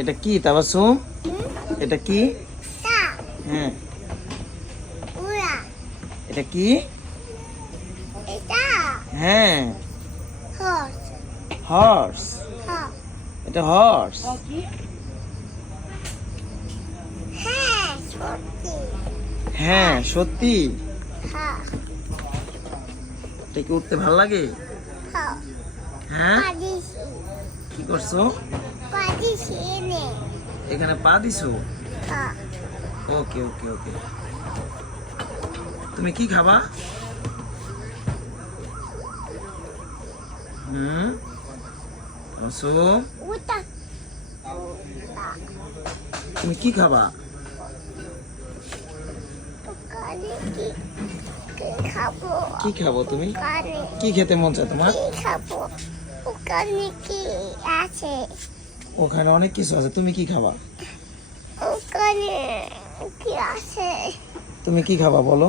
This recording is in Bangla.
এটা কি তাবাসসুম? এটা কি? হ্যাঁ, এটা কি? হ্যাঁ, হর্স। এটা হর্স। হ্যাঁ সত্যি। এটা কি উঠতে ভাল লাগে? হ্যাঁ, কি করছো? এখানে পা দিছো? ওকে ওকে ওকে। তুমি কি খাবা? তাবাসসুম, তুমি কি খাবা? কি খাবো তুমি? কি খেতে মন চায় তোমার? ওখানে অনেক কিছু আছে, তুমি কি খাবা? তুমি কি খাবা বলো?